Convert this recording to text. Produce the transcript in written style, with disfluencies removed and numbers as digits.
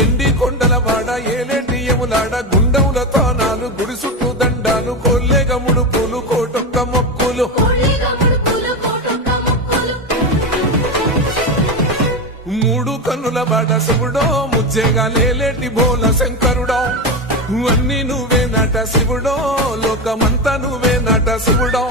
ఎండి కొండల వాడ ఏలేటి యములాడ గుండముల తానాలు గుడి చుట్టూ దండాలు కొల్లేగ ముడుపులు కోటొక్క మొక్కులు మూడు కన్నుల వాడ శివుడో ముజ్జేగా లేలేటి బోల శంకరుడో అన్ని నువ్వే నట శివుడో లోకమంతా నువ్వే నట శివుడో